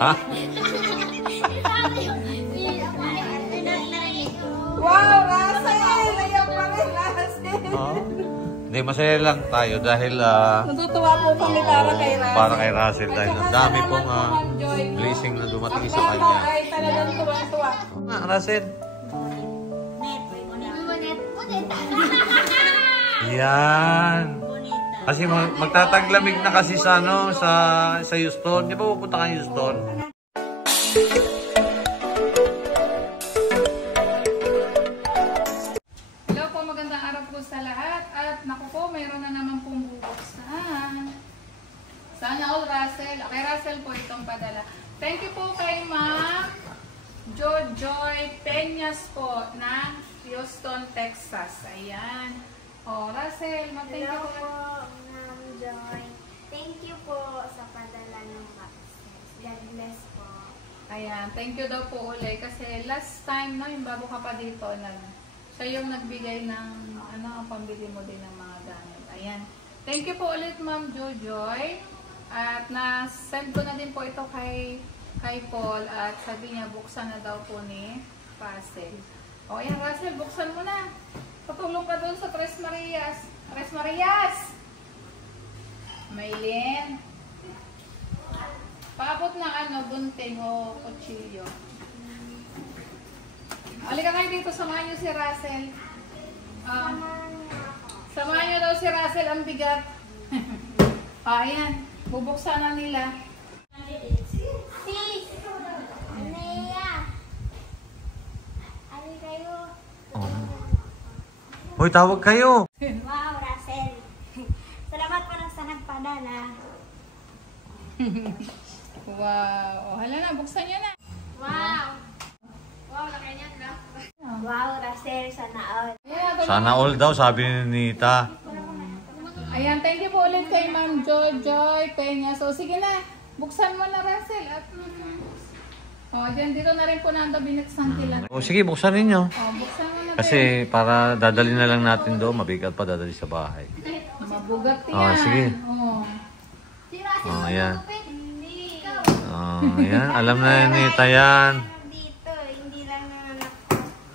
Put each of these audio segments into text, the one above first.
Ha? Wow, Russell! Ayan pa rin, Russell! Hindi, masaya lang tayo dahil Natutuwa po kami para kay Russell. para kay Russell dahil ang dami At saka pong salamat po, Ma'am Joy. blessing na dumating Ang sa bata kanya. ay talagang tuwang-tuwa. Russell. Yan. Kasi magtataglamig na kasi sa ano sa Houston. Di ba pupunta ka Houston? Hello po, magandang araw po sa lahat. At naku po, mayroon na naman pong bubuksan. Sana all Russell. Kay Russell po itong padala. Thank you po kay Ma'am Joy Peñas po ng Houston, Texas. Ayan. Oh, Russell, mag-thank you Hello po. po, Ma'am Joy. Thank you po sa padala ng boxes. God bless po. Ayan, thank you daw po ulit. Kasi last time, no, yung bago ka pa dito, siya yung nagbigay ng ang pambili mo din ng mga gamit. Ayan. Thank you po ulit, Ma'am Joy. At na-send ko na din po ito kay Paul at sabi niya buksan na daw po ni Russell. O ayan, Russell, buksan mo na. Patulong ka doon sa Tres Marias. Tres Marias! Maylin. Paabot ng gunting o kutsilyo. Halika kayo dito, samahan niyo si Russell. Samahan niyo daw si Russell, ang bigat. Ayan, bubuksan na nila. Sis! Nea! Ali kayo. Hoy, tawag kayo. Wow, Russell. Salamat po sa nagpadala. Wow. O, hala na, buksan niyo na. Wow! Wow, nakanyan na. Wow, Russell, sana all. Ayan, Sana all daw, sabi ni Nita. ayan, thank you po ulit kay Ma'am Joy Peña. So, sige na. Buksan mo na, Russell. At, dyan, dito na rin po nando binuksan sila. O sige, buksan ninyo. Buksan mo na. Kasi para dadali na lang natin doon, mabigat pa dadali sa bahay. Mabugat yan. Sige. Si Russell, Ayan. hindi. Ayan, alam na ni Nita yan. Dito, hindi lang naman ako.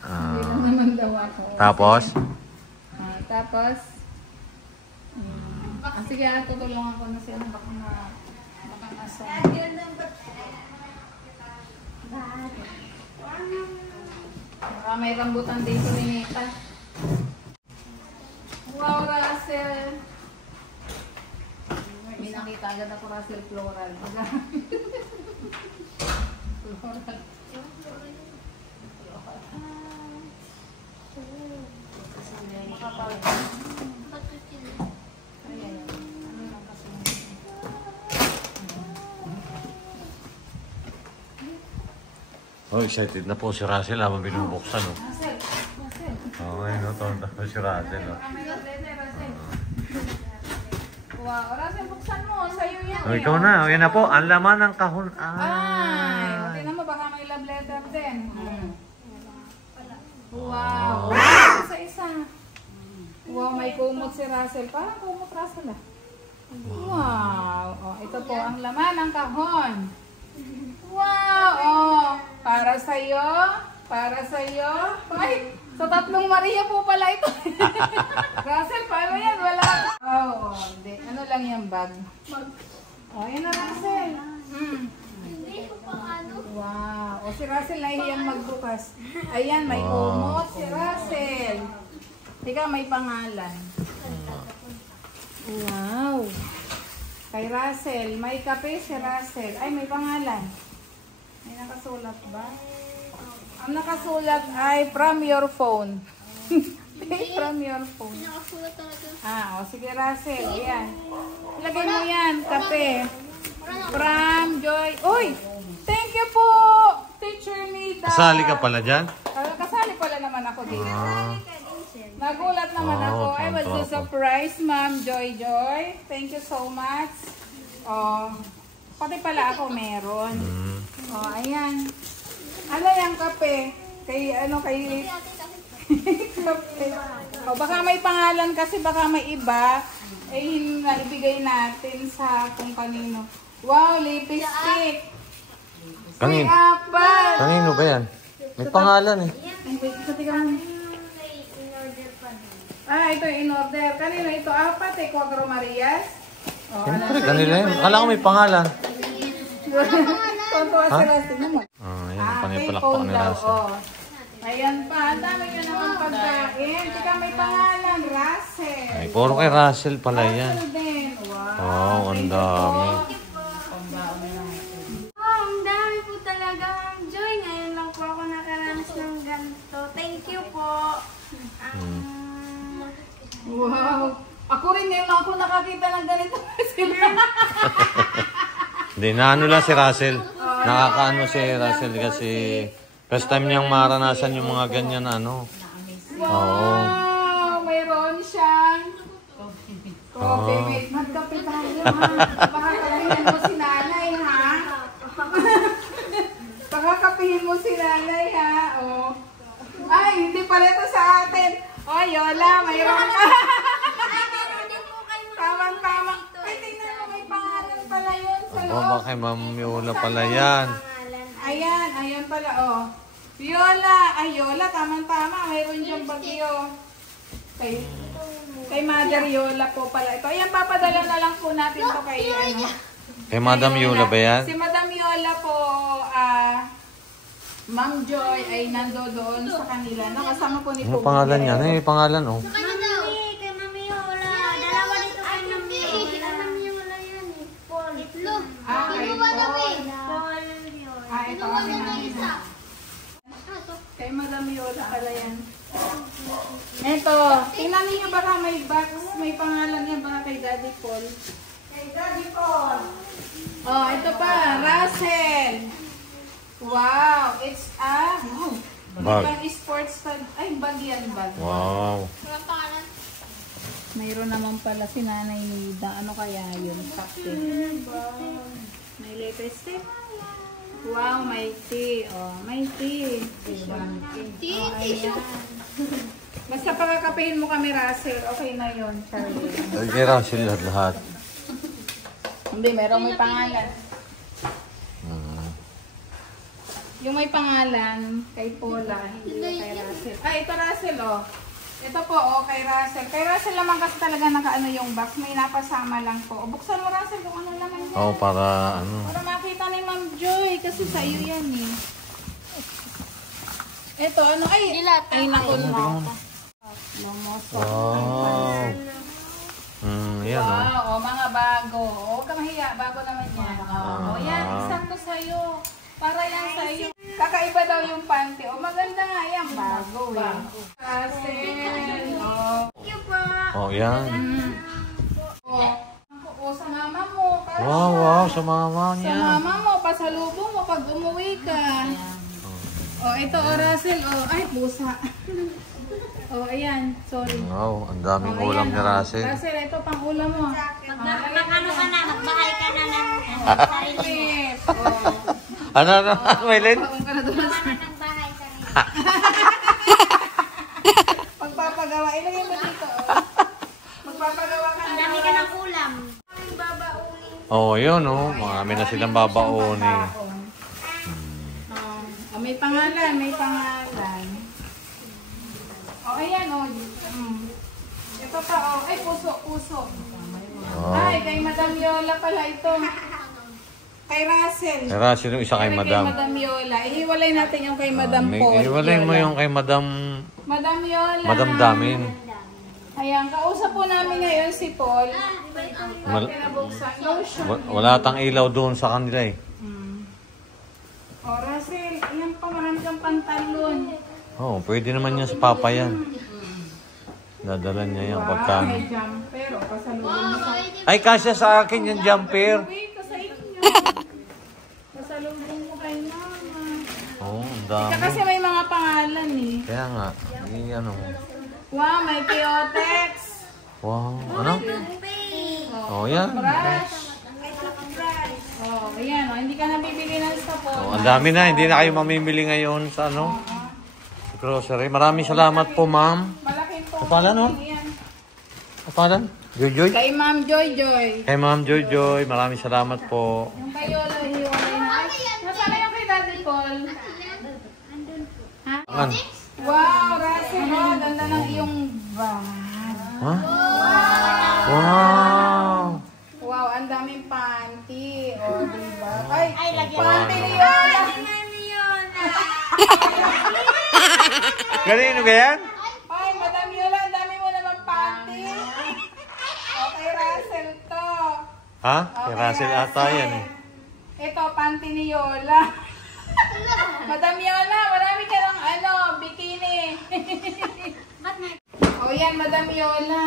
Hindi lang naman daw ako. Tapos? Tapos, sige, tutulungan ko na siya. Baka nasa. Baka may rambutan dito ni Nita. Wow, Russell. May nakita agad ako, Russell, floral. Floral. Oh, excited na po si Russell habang binubuksan. Oh. Russell. Okay, no, tonta po si Russell. Oh. Wow, Russell, buksan mo. Sa'yo yan. Oh, ikaw na. O, yan na po. Ang laman ng kahon. Ay, tingnan mo, baka may love letter din. Wow. Isa-isa. Wow, may kumot si Russell. Parang kumot Russell ah. Wow. Oh, ito po ang laman ng kahon. Wow. Oh, para sa'yo. Para sa'yo. Ay, sa tatlong Maria po pala ito. Russell, paano yan? Wala. Oh, hindi. Ano lang yung bag? Oh, yan na Russell. Hindi ko pang ano. Wow. O si Russell nahihiyang magbukas. Ayan, may kumot si Russell. Teka, may pangalan. Wow. Kay Russell. May kape si Russell. Ay, may pangalan. May nakasulat ba? Ang nakasulat ay from your phone. From your phone. Nakasulat talaga. O sige Russell. Ayan. Ilagay mo yan, kape. From Joy. Uy! Thank you po, Teacher Nita. Kasali ka pala dyan? Kasali pala naman ako dito. Nagulat naman ako. I was so surprised, Ma'am Joy. Thank you so much. Pati pala ako meron. Ayan. Ano yung kape? Kay kape. Baka may pangalan kasi baka may iba. Naibigay natin sa kung kanino. Wow, lipstick. Kanino? Apat. Kanino ba yan? May pangalan eh. Ay, wait, teka mo. May in-order pa din. Ah, ito yung in-order. Kanino ito? Apat eh. Cuatro Marias. Oh, Siyempre, kanila yun. Akala ko may pangalan. Tonto sa Russell naman. Yan, panipalak kay pa ni Paul daw, Russell. oh. Ayan pa. Ang dami nyo naman pagkain. Teka, may pangalan. Russell. Ay, puro kay Russell pala yan. Russell din. Wow. Wow, ang dami. Ang dami po talaga, Ma'am Joy. Ngayon lang po ako nakaranas ng ganito. Thank you po. Wow. Ako rin ngayon lang ako nakakita ng ganito. Hindi, naano lang si Russell. Nakakaano si Russell kasi first time niyang maranasan yung mga ganyan ano. Wow! Mayroon siyang coffee. Wait, magkape tayo ha. Pakakapihin mo si nanay ha. Pakakapihin mo si nanay ha. Oh. Ay, hindi pala ito sa atin. Oh, Yola, mayroon ka. Tama-tama. Ay, tingnan mo, may pangalan pala yun sa Oo, loob. ba kay Ma'am Yola pala yan. Ayan, ayan pala, oh. Yola, ay Yola, tamang-tama. Mayroon diyang bagyo. Kay Mother Yola po pala ito. Ayan, papadala na lang po natin to kay, ano. Kay Madam Yola ba yan? Si Madam Yola po, Ma'am Joy ay nandoon sa kanila. Nakasama po ni Ano Pumili. pangalan niya? Ano yung pangalan oh? Kay Mami Yola. Dalawa dito kay Mami Yola. Kay Mami Yola yan eh. Paul. Kay Paul. Paul Yola. Ito kasi namin. Kay Madam Yola pala yan. Ito, tingnan niyo baka may box, may pangalan niya baka kay Daddy Paul. Kay Daddy Paul. Oh, ito pa, Russell. Wow, it's wow. Bag. Ibang sports tag. Ay, bag yan, bag. Wow. Mayroon naman pala si Nanay Nida. Ano kaya yun? Captain. May lipstick. Wow, may tea. Oh, may tea. Diba? Oh, ayan. Basta pagkakapehin mo kami, Russell. Okay na yun, Charlie. Ay, kay Russell lahat. Hindi, may pangalan. Yung may pangalan, kay Paula, hindi yung kay Russell. Ah, ito Russell, oh. Ito po, oh, kay Russell. Kay Russell naman kasi talaga nakaano yung box. May napasama lang po. O, buksan mo, Russell, kung ano naman yan. Oo, para ano. Para makita ni Ma'am Joy, kasi sa iyo yan, eh. Ito, ano, ay, ay, naku, Lomoso. Wow. Yan oh. Wow, oh, mga bago. Huwag ka mahiya, bago naman yan. Oh, yan, isakto sa'yo. Para yan sa'yo. Kakaiba daw yung panty. O, maganda nga yan. Bago eh. Russell. Oh. Thank you po. Oh, yan. O, sa mama mo. Para Wow, wow, sa mama sa niya. mama mo, pasalubong mo pag umuwi ka. O, ito, o, Russell. O, ay, pusa. O, ayan. Sorry. Wow, ang daming O, ulam ayan, ni Russell. Russell, ito pang ulam mo. Mag-ano ka na, magbahay ka na ng sarili. Yes. O. Ano, Maylin? Baon ka na doon. Gawa ng bahay sarili. Magpapagawa. Ilagay mo dito. Oh. Magpapagawa ka Ang na. dami ka ng ulam. Oh, yun oh. Marami na silang babaoni. May pangalan, may pangalan. Oh, ayan oh. Ito pa oh. Ay, puso. Wow. Ay, kay Madam Yola pala ito. Kay Russell. Kay Russell yung isa kay Madam. Kay Madam Yola. Ihiwalay natin yung kay Madam Paul. Iwalay mo Yola. yung kay Madam Yola. Madam Damin. Ayan, kausap po namin ngayon si Paul. Mal- Pinabuksan. Lotion. Wala tang ilaw doon sa kanila eh. Oh, Russell, ayan pa, marami kang pantalon. Oh, pwede naman yan sa Papa yan. Dadala niya yung Wow, pagkain. may jumper. O, pasalubong mo sa... Ay, kasya sa akin yung jumper. Wait, sa inyo. Pasalubong mo kay mama. Oh, ang Ika dami. kasi may mga pangalan eh. Kaya nga, ano. Wow, may Teotex. Wow, ano? Oh, yan. Brush. Oh, ayan. Oh, hindi ka nabibili ng sapon. Oh, ang dami na, hindi na kayo mamimili ngayon sa ano? Sa grocery. Maraming salamat po, ma'am. Malaking po. Kapalan, oh. Ayan. Kapalan? Joy. Kay Ma'am Joy. Kay Ma'am Joy, maraming salamat po. Yung kay Yola, hiwalay na. Ay, nasaan na yung kay Dimple? Ha? An? Wow, Russell, oh, ganda ng iyong bag. Ha? Wow! Wow, ang daming panty. O, diba? Ay, lagyan panty ni Yola. Kanino ba yan? Ay, Madam Yola, ang dami mo naman panty. Okay, Russell to. Ha? Kay Russell ata yan eh. Ito, panty ni Yola. Madam Yola, marami ka ng bikini. O yan, Madam Yola.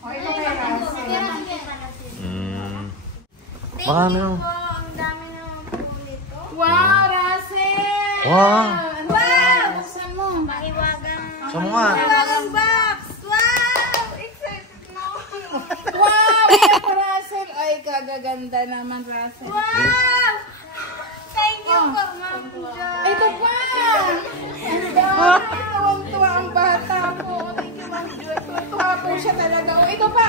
O, ito kay Russell. Thank Baka you ano? po. Ang dami naman po nito. Wow, Russell! Wow! Ano ba? Buksan mo. Mahiwagang. Sa mga. Mahiwagang box. Wow! Excited na ako. Wow! Ito, Russell. Ay, kagaganda naman, Russell. Wow! Thank you po, Ma'am Joy. Ito pa! Ang dami. Tuwang-tuwa ang bata po. Thank you, Ma'am Joy. Tuwang-tuwa po siya talaga. O, ito pa!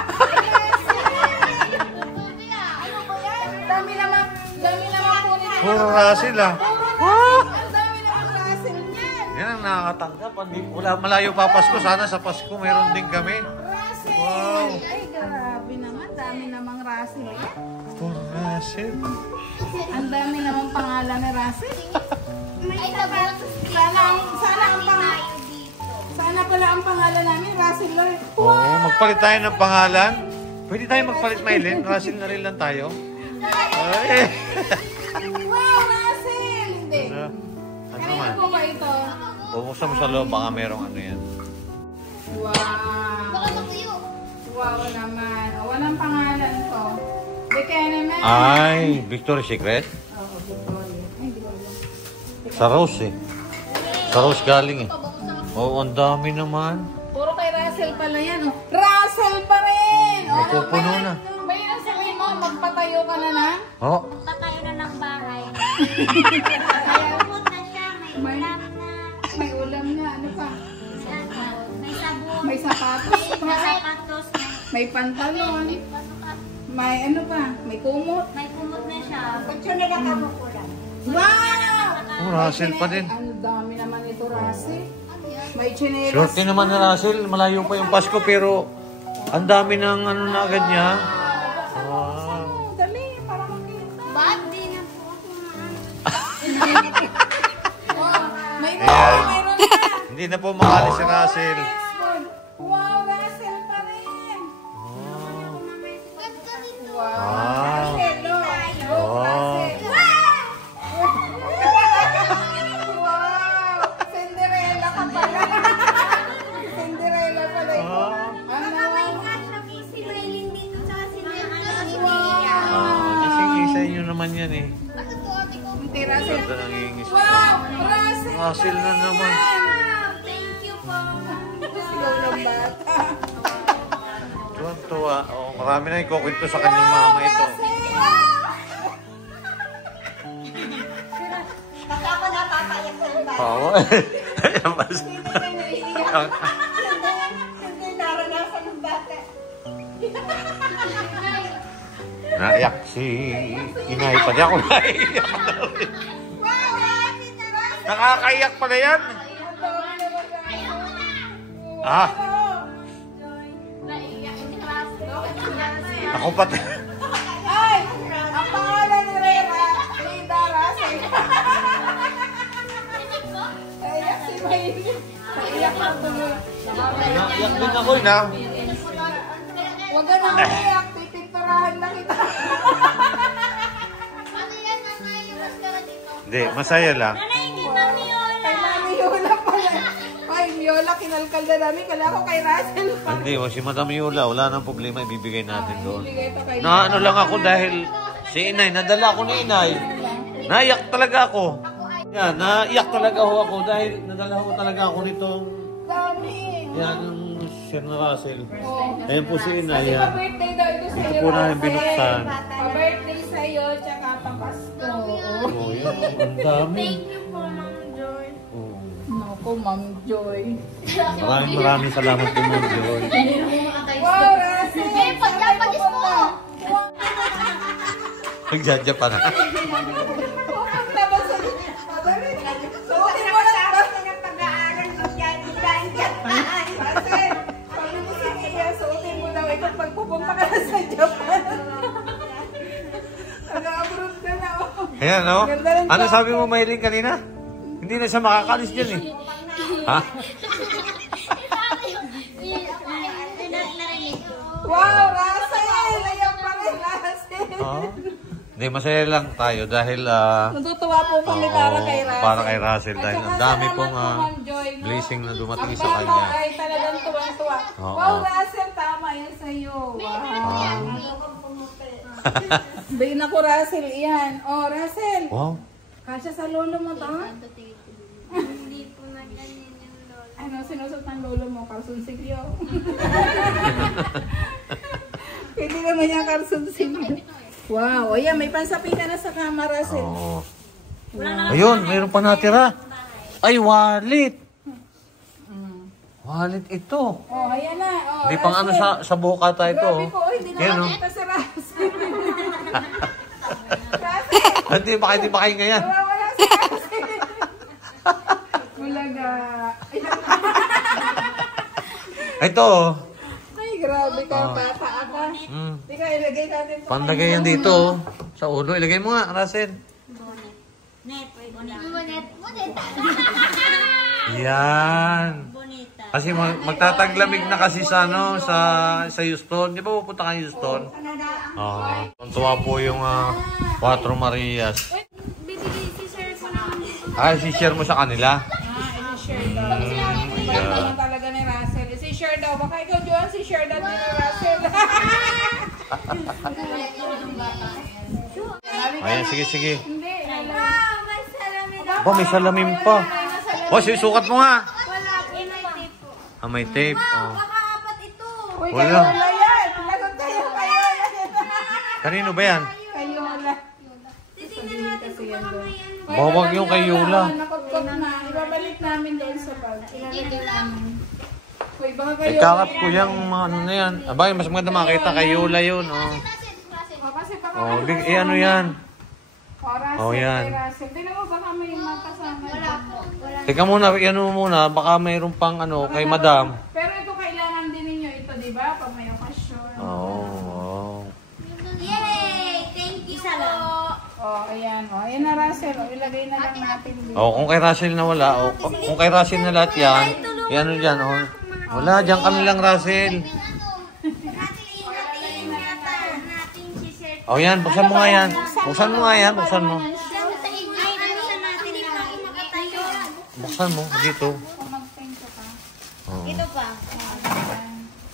Ano ba yan? Dami naman po nito. Puro Russell ah. Ang dami naman Russell niyan. Yan ang nakakatanggap. Wala malayo pa Pasko. Sana sa Pasko meron din kami. Russell! Wow. Ay, grabe naman. Dami namang Russell yan. Puro Russell. Ang dami namang pangalan ni Russell. May sabat. Sana pala ang pangalan namin, Russell Lloyd. Oo, magpalit tayo ng pangalan. Pwede tayo magpalit, Maylin. Russell na rin lang tayo. Ay. Wow, Russell! Hindi. Ano Kanino naman? po ba ito? Bubuksan mo sa loob. Baka merong ano yan. Wow. Wow naman. O, walang pangalan to. Di kaya naman. Ay, Victoria's Secret? Oo, Victoria. Ay, hindi ko alam. Sa Rose eh. Sa Rose galing eh. Oo, ang dami naman. Puro kay Russell pala yan. Oh. Russell pa rin! O, ano, Napupuno na. May sabihin mo, magpatayo ka na na? Oo. Patayo na ng bahay. Kumot na siya. May ulam na. May ulam na. Ano pa? May sabon. May sapatos pa. May sapatos. May pantalon. May ano pa? May kumot. May kumot na siya. Kutso nila kamukulan. Wow! Oh, Russell pa din. Ang dami naman ito, Russell. May chinelas. Swerte naman ni Russell. Malayo pa yung Pasko pero ang dami ng ano na agad niya. Wow. Oh, dali, para makita. Ba't di na po ako Oh, may Ayan. mayroon na. Hindi na po makali si Russell. Wow, Russell pa rin. Oh. Wow. Wow. Hello. Wow. Russell. Wow. Cinderella ka pala. Cinderella pala ito. Ano? si Maylin dito sa si Sige, sa inyo naman yan eh. Hindi, Russell. Ganda ng ingis. Wow, Russell. Russell na naman. Thank you po. Sigaw ng bata. Tuwan-tuwa. Oh, marami na ikukwento sa kanyang mama ito. Baka ako napapaiyak sa iba. Oo. Ayan, mas. Hindi naranasan ng bata. Naiyak si inay pa. Di ako naiyak. Nakakaiyak pala yan. Ah, ako pati. Ay! Ang pangalan ni Rita Russell. Naiyak si Maylin. Naiyak na tuloy. Naiyak din ako na. Huwag ka nang umiyak. Pipinturahan na kita. Hindi, masaya lang. Kay Mami Yola pala. Ay, Yola, kinalkal na namin. Kala ko kay Russell pa. Hindi, si Madam Yola, wala nang problema. Ibibigay natin doon. Ibigay ito kay Na ano lang ako dahil si inay, nadala ako ni inay. Naiyak talaga ako. Yan, naiyak talaga ako dahil nadala ko talaga ako nitong Dami. yan, yung Sir na Russell. Oh. Ayun po si inay. Kasi Yan. pa-birthday daw ito sa Ito po namin binuksan. Pa-birthday sa'yo, tsaka pa-Pasko. Oh, yan. Ang dami. Thank you po, Ma'am Joy. Oh. Naku, Ma'am Joy. Maraming salamat po, Ma'am Joy. Wow, Russell! Saan tayo pupunta? Nagdadya pa na. Pupunta ba sa Ayan, oh. Ganda ng Ano jacket. sabi mo, Maylin, kanina? Hindi na siya makakalis dyan eh. Ha? Wow, Russell! Ayan pa rin, Russell! Oh. Hindi, masaya lang tayo dahil Natutuwa po kami para kay Russell. para kay Russell dahil At ang saka dami salamat pong po, Ma'am Joy, no? blessing na dumating Ang sa bata kanya. ay talagang tuwang-tuwa. Oo. Wow, Russell, tama yan sa'yo. Wow. Bayin ako, Russell. Iyan. Oh, Russell. Wow. Kasya sa lolo mo to? Hindi po na ganyan yung lolo. Ano, sinusot ng lolo mo? Karsunsigyo. Pwede naman yung karsunsigyo. Wow. O yan, may pansapi ka na sa kama, Russell. Oh. Ayun, mayroon pa natira. Ay, wallet. Wallet ito. Oh, ayan na. Oh, Hindi pang ano sa buka tayo ito. Grabe po, hindi na Yan, oh. makita si Russell. Russell, Hindi ba kayo ngayon? nawawala si Russell. Bulaga. Ito, oh. Ay, grabe ka, bata ka. Hindi ka, ilagay natin ito. Pandagay yan dito, oh. Sa ulo. Ilagay mo nga, Russell. Yan. Kasi magtataglamig na kasi sa ano sa Houston. Di ba pupunta ka Houston? Oo. Tuntua po yung Cuatro Marias. Bibigay si sir po naman dito. Ay, si-share mo sa kanila. I-share daw. Bait naman talaga ni Russell. Si-share daw. Baka ikaw, Johan, si-share daw ni Russell. Ayan, sige. Hindi. Wow, may salamin na. Ba, may salamin pa. O, sukat mo nga. Wala po, may tape po. Ah, may tape. Wow, Oh. baka apat ito. Uy, Wala. kayo na yan. Lagot kayo. Kanino ba yan? Kayo na. Titingnan natin kung baka may ano. Bawag yung kay Yola. Nakapkot na. Ibabalik namin doon sa bag. Ilalagay namin. Uy, baka kayo. Ikakat ko yung mga ano na yan. Abay, mas maganda makita kay Yola yun. Oh. O, kasi baka Oh, ano yan? O, Russell, Oh, yan. kay Russell. Tingnan mo, baka may makasama. Wala po. Teka muna, ano muna, baka mayroon pang ano kay Madam. Pero ito kailangan din ninyo ito, di ba? Pag may okasyon. Oh. Yay! Thank you po. Oh, ayan. Oh, ayan na, Russel. Oh, ilagay na lang natin dito. Oh, kung kay Russell na wala, oh, kung kay Russell na lahat yan, yan dyan, oh. Wala, dyan kami lang, Russell. Natin si sir. Oh, yan, buksan mo nga yan. Buksan mo nga yan, buksan mo. Buksan mo, dito. Kung mag-thank you ka. Oh. Ito pa.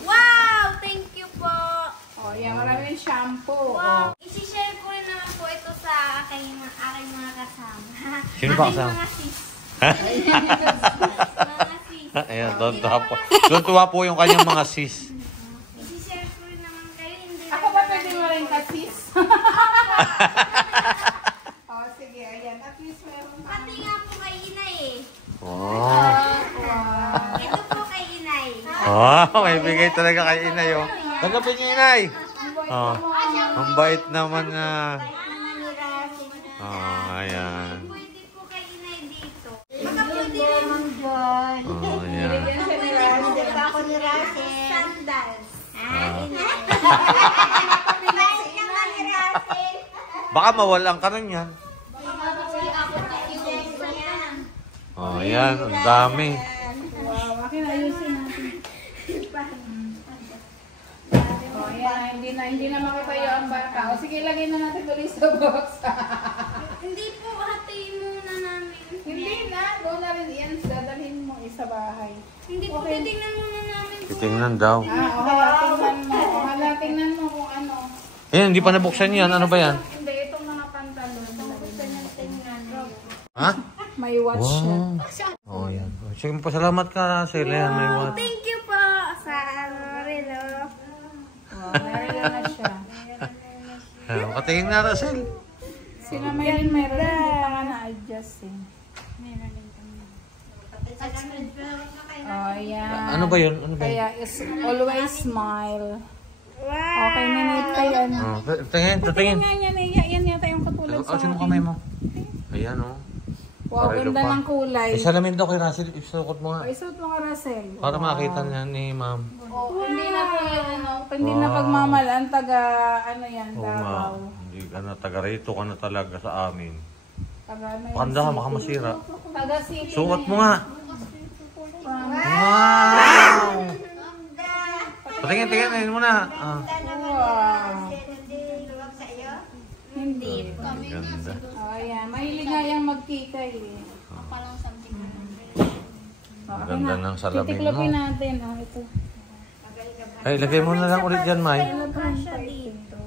Wow! Thank you po. Oh, yan. Maraming shampoo. Wow! Isi-share ko rin naman po ito sa aking mga kasama. Sino ba kasama? Mga sis. Mga sis. Ayan, tuwa po yung kanyang mga sis. Isi-share ko rin naman kayo. Hindi Ako ba pwede mo rin kasis? Oh, sige. Ayan. At least meron ka. Pati nga po kay Inay eh. Oh. Wow. Ito po kay Inay. Oh, may bigay talaga kay Inay, oh. Tanggapin niyo, Inay. Oh, ang bait naman nga. Oh, ayan. Pwede po kay Inay dito. Baka pwede rin. Oh, ayan. Bigyan siya ni Russell. Ako ni Russell. Sandals. Inay. Bait naman ni Russell. Baka mawalan ka rin yan. Oh, ayan. Ang dami. Wow. Akin ayusin natin. Oh, ayan. Hindi na makatayo ang bata. O, sige, lagay na natin tuloy sa box. Hindi po, hatiin muna namin. Hindi na. Doon na rin yan. Dadalhin mo sa bahay. Hindi po, titingnan muna namin. Titingnan daw. Tingnan mo. Tingnan mo kung ano. Ayan, hindi pa nabuksan yan. Ano ba yan? Hindi, itong mga pantalon. Tingnan. Ha? May watch siya. Oh, yan. Sige, pasalamat ka, Russell. Ayan, may what. Thank you po sa relo. Oh, meron na siya. Katingin na, Russell. Sila Maylin meron din. Hindi pa nga na-adjust eh. Oh, yan. Ano ba yun? Ano ba yun? Kaya is always smile. Wow! Okay, ninit ka yan. Oh, tingin. Yan, yan yata yung katulad sa Asin mo akin. kamay mo. Ayan, oh. Wow, Pareho ganda pa. ng kulay. May salamin daw kay Russell. Isukot mo nga. O, isuot mo ka, Russell. Para makita niya ni ma'am. Oh, hindi na po yan, ano, hindi na pagmamalaan, taga, ano yan, Oo nga. Davao. Hindi taga rito ka na talaga sa amin. Taga Panda, baka masira. Taga City. Suot mo nga. From- Wow! Patingin mo na. Wow. Hindi. Ang ganda. Oh, ayan. Mahilig nga yung magkikay eh. Ang ganda ng salamin mo. Titiklopin natin. Oh, ito. Ay, lagay mo na lang ulit dyan, Mai. Kasya dito.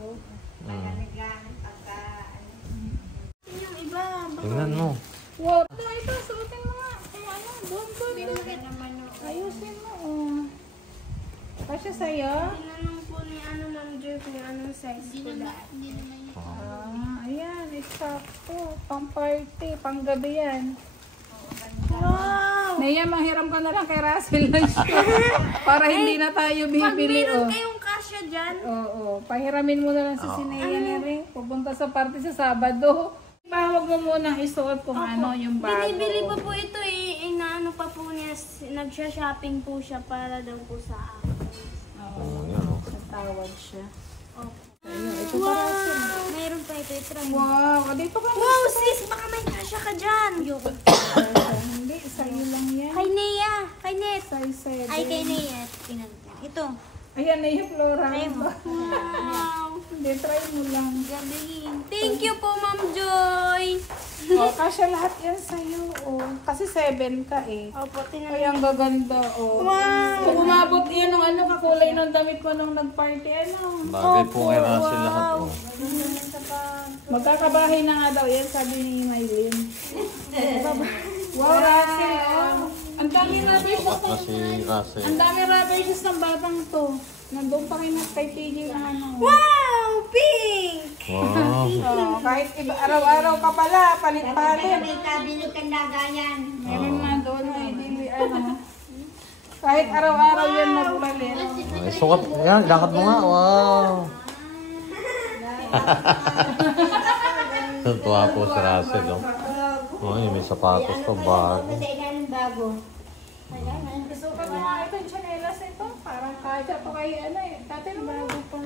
Yung iba. Tingnan mo. Wow. Ito, suotin mo nga. Ano, doon. Ayusin mo. Oh. Kasya sa'yo? Tinanong po ni Ma'am Joy kung anong size ko lahat. Ayan. Eksakto. Pang party. Pang gabi yan. Wow! Naya, manghiram ka na lang kay Russell ng shoe. Para hindi na tayo Pag bibili. meron Oh. kayong kasya dyan, Oo. Pahiramin mo na lang si Sinea ni Ring. Pupunta sa party sa Sabado. Huwag mo munang isuot kung ano yung bago. binibili pa po ito eh. Inaano pa po niya, nagsha-shopping po siya para daw po sa akin. Oh, yan, oh. Tawag siya. Opo. Ayun, ito pa Russell. Mayroon pa ito. Try. Wow, dito ka. Wow, sis! Baka may kasya ka dyan! Hindi, sa'yo lang yan. Kay Nea! Kay Net! Size 7. Ay, kay Nea. Ito. Ayan na yung Flora. Wow! Hindi, try mo lang. Galing. Thank you po, Ma'am Joy! Oh, kasya lahat yan sa'yo. Oh. Kasi 7 ka eh. Opo, tinanong. Ay, ang gaganda. Oh. Wow! Kung umabot yan ng ano, kakulay ng damit ko nung nag-party, ano. Bagay po kay Russell lahat, oh. Magkakabahay na nga daw yan, sabi ni Maylin. Wow, Russell, oh. Ang dami rubber shoes. Na si Russell. Ang dami rubber shoes ng batang to. Nandun pa kayo kay PJ na ano. Wow! Pink! Wow. Oh, kahit iba, araw-araw ka pala, palit-palit. May kabinet kang dagayan. Meron nga doon, may dili, ano. Kahit araw-araw yan nagpalit. Ay, sukat. Ayan, lakad mo nga. Wow. Tuwa po si Russell, oh. Oh, may sapatos pa, bago. Isukat mo nga ito, yung chanelas ito. Parang kasya pa kayo, ano eh. Dati na bago pa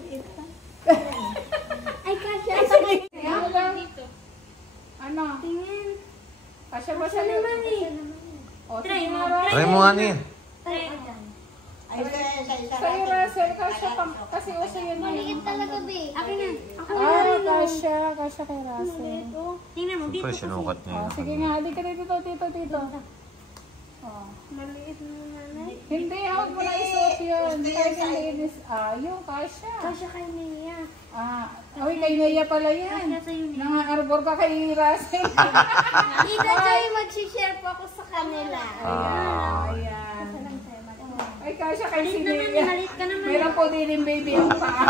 ito. Ay, kasya. Ano lang? Ano? Tingin. Kasya ba siya naman eh. O, Try sige mo. nga, Russell. Try mo nga niya. Try. Sa'yo, Russell, kasya pa. Kasi uso yan na yun. talaga, be. Akin na. Ako Kasya kay Russell. Tingnan mo, dito. Siyempre, sinukat niya O, yun. sige nga, di ka dito. O. Maliit na nanay. Hindi, huwag mo na isuot yun. Kahit hindi is, yung kasya. Kasya kay Nea. Oy, kay Nea pala yan. Kasya sa'yo, Nea. Nanga-arbor ka kay Russell. Ito, Joy, mag-share po ako sa kanila. Ayan. Ay, kasya kay si Nea. Malit ka naman. Meron po din yung baby ang paa.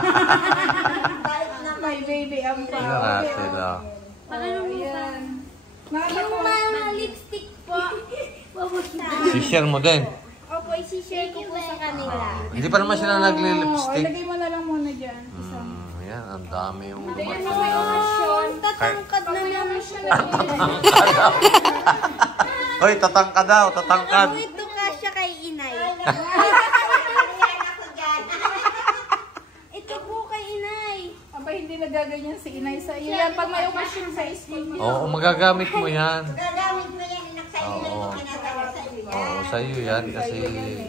May baby ang Sila paa. Russell, ah. Ayan. Yung mga lipstick po. Si-share mo din. Opo, isi-share ko po sa kanila. Hindi pa naman sila Ay, nagli-lipstick. lagay mo na lang muna dyan. Ayan, ang dami yung Ayan na dumating. may okasyon. Tatangkad na naman siya. Hoy, tatangkad daw, tatangkad. Ito kasya kay Inay. Ito po kay Inay. Aba, hindi nagaganyan si Inay sa iyo. Yan, pag may okasyon sa school mo. Oo, magagamit mo yan. Gagamit mo yan, anak sa inyo. Oo. Kinagawa sa iyo. Oo, sa'yo yan kasi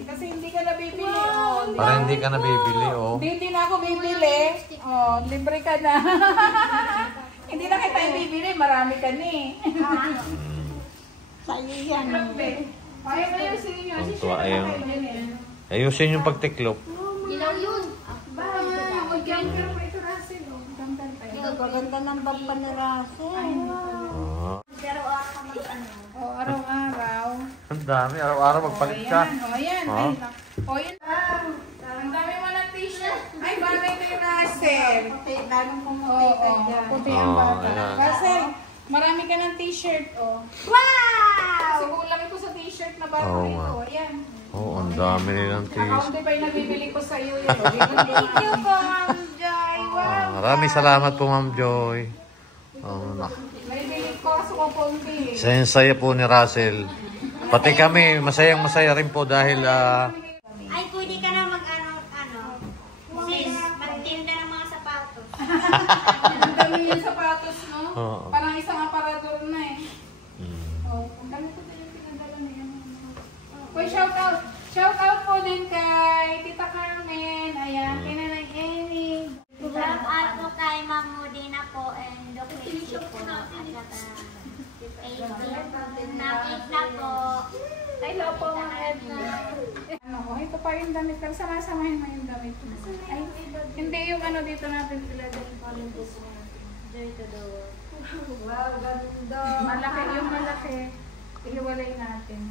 Kasi hindi ka nabibili. Oh. para hindi ka nabibili, oh. Hindi na ako bibili. Oh, libre ka na. Hindi na kita ibibili. Marami ka ni. Sa iyo yan. Ayaw mo yung sinyo. Tuntua, ayaw. Ayusin yung pagtiklop. Ilaw yun. Ba, mag-jumper pa ito, Russell. Jumper pa ito. Gaganda ng bamba ni Russell. Ah, Pero ako mag-ano. Oh, araw-araw. ang dami, araw-araw magpalit ka. Ayan. Ha? Ay, oh, yun. Ang dami mo ng t-shirt. Ay, bagay kay Russell. Lalong Oo, puti ang bata. ayan. Russell, marami ka ng t-shirt, oh. Wow! Kasi kulang ito sa t-shirt na bata Oo ito. nga. Ayan. Oo, ang dami nilang tis. Nakaunti pa yung nabibili ko sa iyo. Yun. Thank you po, Ma'am Joy. Wow! Maraming salamat po, Ma'am Joy. Nabibili ko sa kukunti. Saya po ni Russell. Pati kami, masayang-masaya rin po dahil Ay, pwede ka na mag-ano, sis, magtinda ng mga sapatos. Oh, ang dami ko din yung pinadala niya. Uy, shout out! Shout out po din kay Tita Carmen. Ayan, kay Nanay Annie. Shout out po kay Ma'am Modena po and Doc Lacey po. At saka nakita po. Hello po, mga Edna. Ano, ito pa yung damit. Pero sama-samahin mo yung damit. Ay, hindi yung ano dito natin ilagay. Joy to the world. Wow, ganda. Malaki yung malaki. Ihiwalay natin.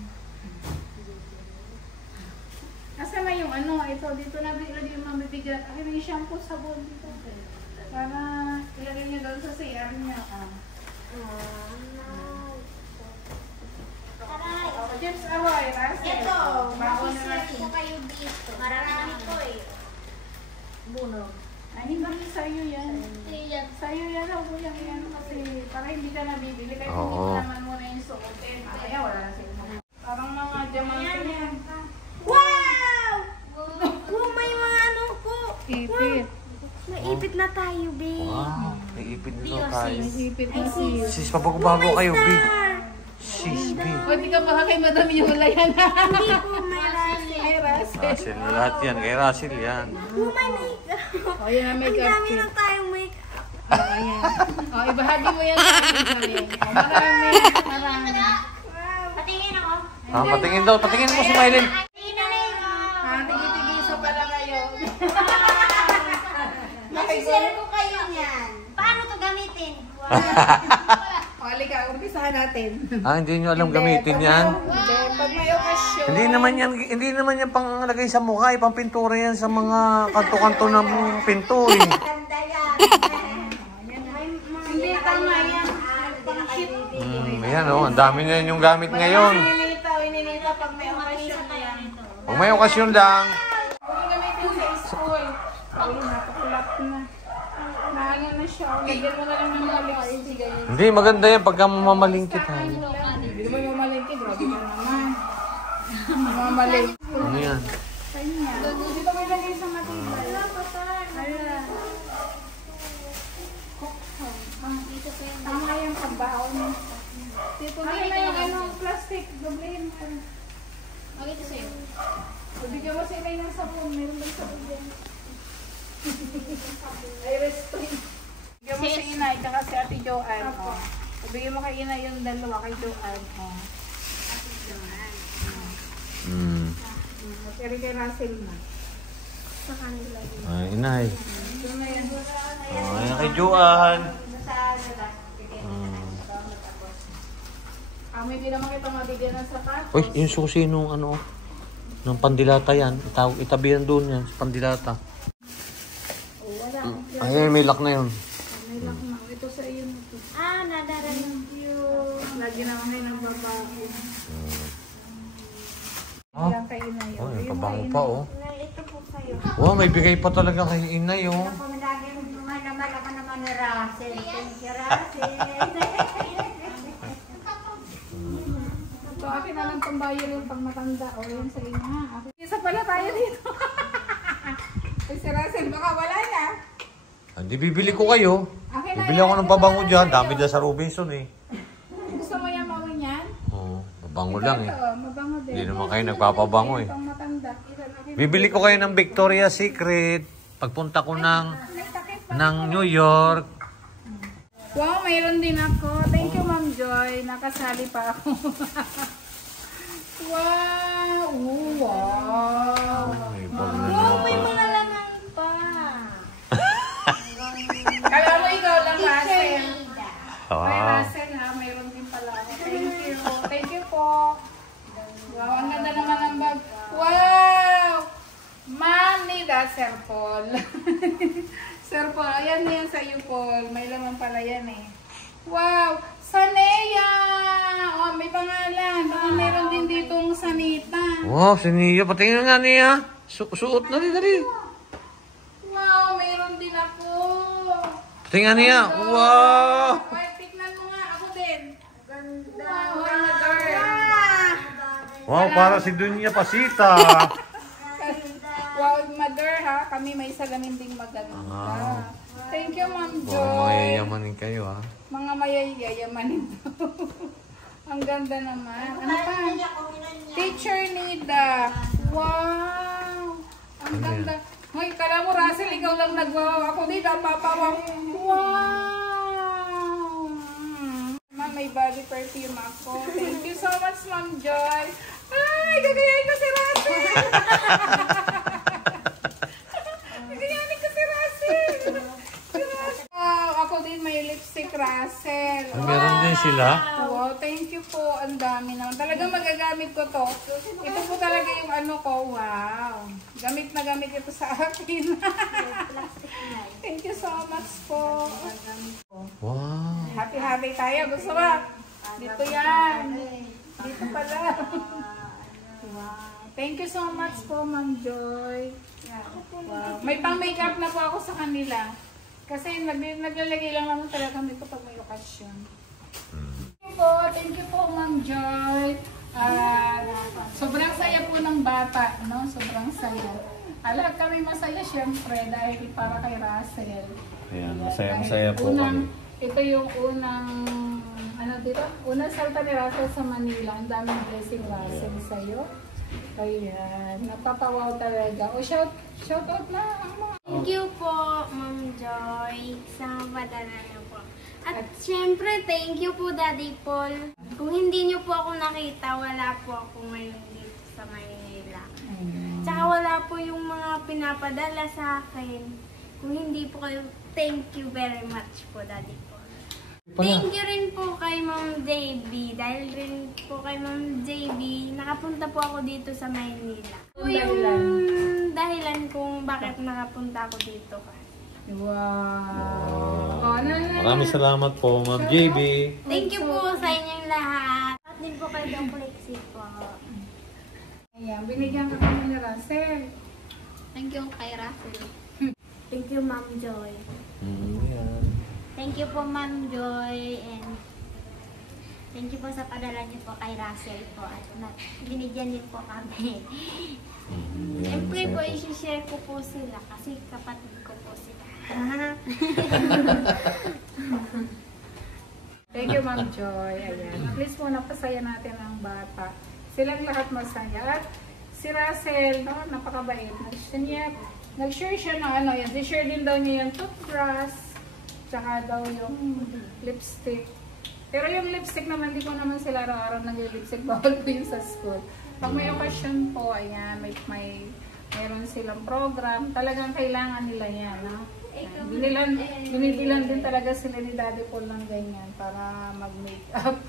Nasaan na yung ano, ito, dito natin ilagay yung mabibigat. Ay, may shampoo, sabon dito. Para ilagay niyo doon sa CR niya. James Away, Russell. Ito, Baon na mag-share natin. po kayo dito. Marami po eh. Bunog. Ay, hindi sa'yo yan. Sa'yo yan, huwag mo yan yan kasi para hindi ka nabibili. Kahit hindi mo naman mo na yung suotin. Mamaya wala na sa'yo. Parang mga diamante yan. Wow! Oh, may mga ano po. Ipit. May ipit na tayo, babe. Wow, may ipit na Dio, tayo. sis. Ipit na siya. Sis, pabago-bago kayo, B. Sis, B. Pwede ka baka kay Madam Yola yan. Hindi po may rasi. Ay, Russell. Russell, lahat yan. Kay Russell yan. Oh, may makeup. O, yan ang Ang makeup dami kit. na tayong makeup. O, ayan. O, ibahagi mo yan sa akin. Sabi. O, marami. Marami. Patingin ako. Patingin daw. Patingin mo si Mylene. Patingin na rin ako. Tigil-tigisa pala kayo. Masisir ko kayo niyan. Paano to gamitin? O, halika. Umpisahan natin. Hindi nyo alam gamitin yan. Hindi, pag may okasyon. Hindi naman yan panglagay sa mukha. Pang pintura yan sa mga kanto-kanto ng pinto eh. Ganda yan. Hindi, tama yan. Pang-ship. Ayan o, ang dami na yung gamit ngayon. Ininita pag may okasyon na yan. Kung may okasyon lang. Huwag gamitin sa school. Ay, napakulap na. Naano na siya. Lagyan mo na lang ng mga lipstick. Hindi, maganda yan pagka mamamalingkit ha. Hindi mo mamalingkit. Grabe ka naman. Mamalingkit. Ano yan? Kanya. Dito may lagay sa matibay. Ala. Tama yung pambaon. Dito na yung ano, plastic. Doblehin mo. Magito sa'yo. Bigyan mo sa inay ng sabon. Meron bang sabon din? Ay, restrain. Bigyan mo sa inay, tsaka si Ate Joanne. Oh. Bigyan mo kay inay yung dalawa kay Joanne. Oh. Pero kay Russell na. Sa kanila. Ay, inay. Ito na yan. Ayan kay Joan. May di naman kita mabigyan ng sapatos. Uy, yung susi nung ano, ng pandilata yan. Itabi yan doon yan, sa pandilata. Oh, wala. Ay, may lock na yun. May lock na. Ito sa iyo na ito. Nadarating you. Lagi naman kayo ng babae. Oh, Yan kay inay. oh may pabango pa oh. Ito po kayo. Wow, may bigay pa talaga kay inay oh. Ako lagi naman ako naman ni Russell. Thank you, Russell. So, akin na lang pambayan yung pag matanda. O, yun sa inyo ha. Isa pala tayo dito. Ay, si Russell, baka wala na. Hindi, bibili ko kayo. Akin na Bibili yan. ako ng pabango dyan. Dami dyan sa Robinson eh. Gusto mo yung mawin yan? Oo, pabango lang eh. Ito, mabango din. Hindi naman kayo nagpapabango eh. Pang matanda. Isa na Bibili ko kayo ng Victoria's Secret. Pagpunta ko ng New York. Wow, mayroon din ako. Thank you, Ma'am Joy. Nakasali pa ako. Wow! Ooh, wow! May bag na naman May pala. mga laman pa. Kala mo ikaw lang, Russell. Ay, Wow. Russell ha, mayroon din pala ako. Thank you. Thank you po. Wow, ang ganda naman ang bag. Wow! Mami, that's Sir Paul. Sir Paul, ayan na yan sa iyo, Paul. May laman pala yan eh. Wow! Sanea! Oh, may pangalan. Baka meron din ditong Sanita. Wow, si Nia. Patingin nga Nia. Suot na rin, dali. Wow, mayroon din ako. Patingin Nia. Wow! Ay, tignan mo nga. Ako din. Ganda. Wow, I'm a girl. Wow, para si Dunya Pasita. Wow, mother ha. Kami may salamin ding maganda. Thank you, Ma'am Jo. Wow, mayayamanin kayo ha. Mga mayayamanin to. Ang ganda naman. Ano pa? Teacher Nida. Wow! Ang ganda. Hoy, kala mo, Russell, ikaw lang nagwawaw. Ako dito, papawang. Wow! Ma'am, may body perfume ako. Thank you so much, Ma'am Joy. Ay, gagayain ko si Russell! Gagayain ko si Russell! Ako din may lipstick, Russell. Meron din sila? Wow, thank you po. Ang dami naman. Talagang magagamit ko to. Ito po talaga yung ano ko. Wow. Gamit na gamit ito sa akin. Thank you so much po. Wow. Happy tayo. Gusto ba? Dito yan. Dito pala. Wow. Thank you so much po, Ma'am Joy. Wow. May pang-makeup na po ako sa kanila. Kasi naglalagay lang naman talaga kami kapag may okasyon. Thank you po, Ma'am Joy. Sobrang saya po ng bata, no? Sobrang saya. Lahat kami masaya, syempre, dahil para kay Russell. Ayan, masaya po kami. Ito yung unang, ano dito? Unang salta ni Russell sa Manila. Ang daming blessing, Russell, sa'yo. Ayan, napapawaw talaga. O, shout out na. Thank you po, Ma'am Joy, sa padala niyo po. At syempre, thank you po, Daddy Paul. Kung hindi niyo po ako nakita, wala po ako ngayon dito sa Maynila. Tsaka wala po yung mga pinapadala sa akin. Kung hindi po kayo, thank you very much po, Daddy Paul. Thank you rin po kay Ma'am JB. Dahil rin po kay Ma'am JB, nakapunta po ako dito sa Maynila. Ito yung dahilan kung bakit nakapunta ako dito. Wow. Maraming salamat po, Ma'am JB. Thank you po sa inyong lahat. At din po kay Dong Lexi po. Ayan, binigyan ka kami ni Russell. Thank you kay Russell. Thank you, Ma'am Joy. Ayan. Thank you po, Ma'am Joy. And thank you po sa padala niyo po kay Russell po. At binigyan niyo po kami. Siyempre po, isi-share ko po sila kasi kapatid ko po sila. Thank you, Ma'am Joy. Ayan. At least po napasaya natin ang bata. Silang lahat masaya. At si Russell, no, napakabait. Nag-share siya ng ano, yan. Si-share din daw niya yung toothbrush. Tsaka daw yung lipstick. Pero yung lipstick naman, di ko naman sila araw-araw nag-lipstick. Bawal po yun sa school. Pag may occasion po, ayan, mayroon silang program. Talagang kailangan nila yan, no? Binibilan din talaga sila ni Daddy Paul ng ganyan para mag-makeup.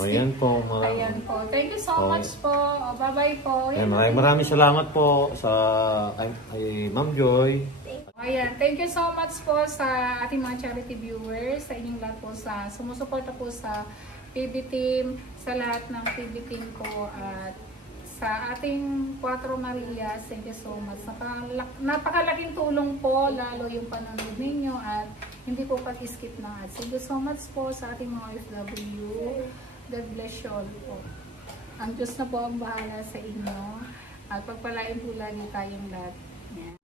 Ayan po. Ayan po. Thank you so much po. Bye-bye po. Ayan, maraming salamat po sa kay Ma'am Joy. Ayan, thank you so much po sa ating mga charity viewers, sa inyong lahat po sa sumusuporta po sa PB team, sa lahat ng PB team ko at sa ating 4 Marias. Thank you so much. Napakalaking tulong po, lalo yung panonood ninyo at hindi po pag-skip na ads. Thank you so much po sa ating mga OFW. God bless you all po. Ang Diyos na po ang bahala sa inyo at pagpalain po lagi tayong lahat. Yeah.